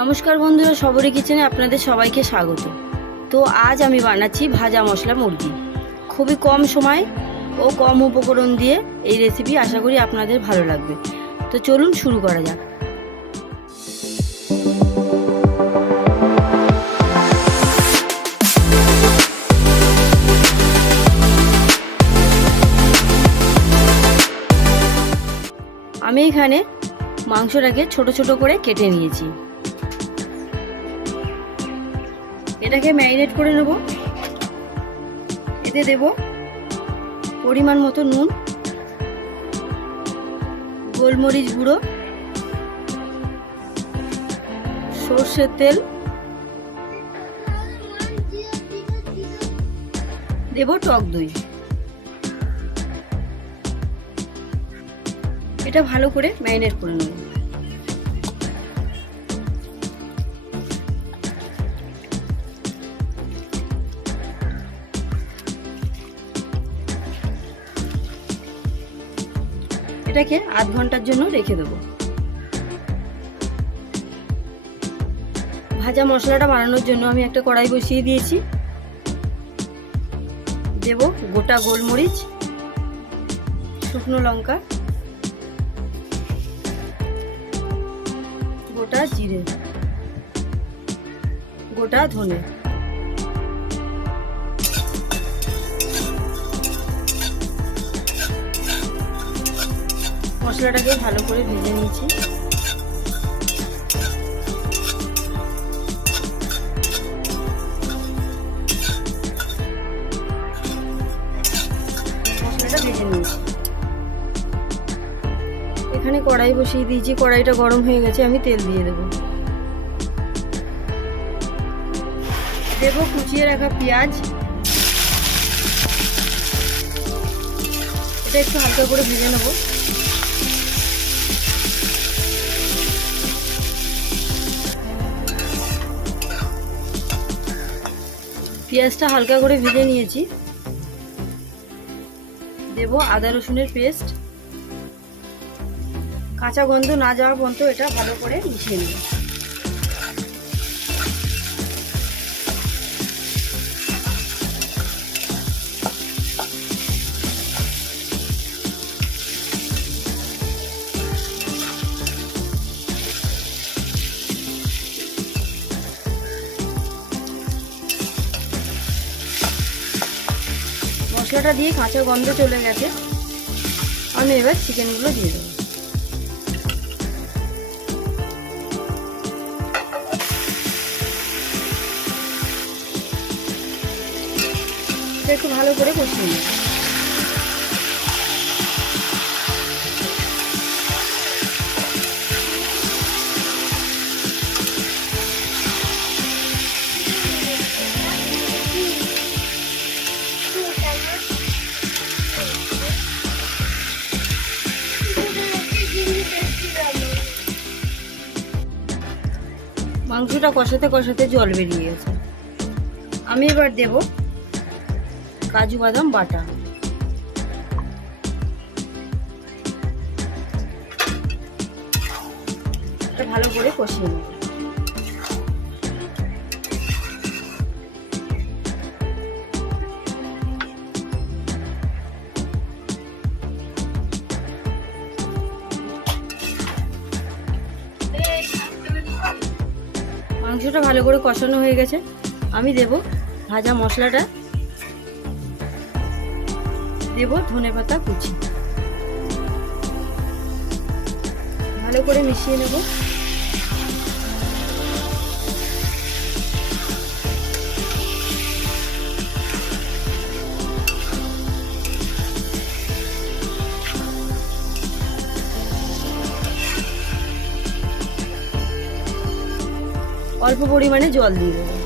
নমস্কার বন্ধুরা, সবরি কিচেনে আপনাদের সবাইকে স্বাগত। তো আজ আমি বানাচ্ছি ভাজা মশলা মুরগি। খুবই কম সময় ও কম উপকরণ দিয়ে এই রেসিপি আশা করি আপনাদের ভালো লাগবে। তো চলুন শুরু করা যাক। আমি এখানে মাংসটাকে ছোট ছোট করে কেটে নিয়েছি। এটাকে ম্যারিনেট করে নেব। এতে দেব পরিমাণ মতো নুন, গোলমরিচ গুঁড়ো, সর্ষের তেল। দেব টক দই। এটা ভালো করে ম্যারিনেট করে নেব। এটাকে আধ ঘণ্টার জন্য রেখে দেবো। ভাজা মশলাটা বানানোর জন্য আমি একটা কড়াই বসিয়ে দিয়েছি। দেব গোটা গোলমরিচ, শুকনো লঙ্কা, গোটা জিরে, গোটা ধনে। মশলাটাকে ভালো করে ভেজে নিয়েছি। মশলাটা ভেজে নিয়েছি। এখানে কড়াই বসিয়ে দিয়েছি, কড়াইটা গরম হয়ে গেছে, আমি তেল দিয়ে দেবো। দেবো কুচিয়ে রাখা পেঁয়াজ। এটা একটু হালকা করে ভেজে নেব। পেঁয়াজটা হালকা করে ভেজে নিয়েছি। দেব আদা রসুনের পেস্ট। কাঁচা গন্ধ না যাওয়া পর্যন্ত এটা ভালো করে মিশিয়ে নেব। মশলাটা দিয়ে কাঁচা গন্ধ চলে গেছে। আমি এবার চিকেনগুলো দিয়ে দেবো। একটু ভালো করে কষিয়ে নিই। মাংসটা কষাতে কষাতে জল বেরিয়ে গেছে। আমি এবার দেব কাজু বাদাম বাটা। ভালো করে কষিয়ে নেব। মাংসটা ভালো করে কষানো হয়ে গেছে। আমি দেব ভাজা মশলাটা। দেব ধনে পাতা কুচি। ভালো করে মিশিয়ে নেব। অল্প পরিমাণে জল দিয়ে দেবো।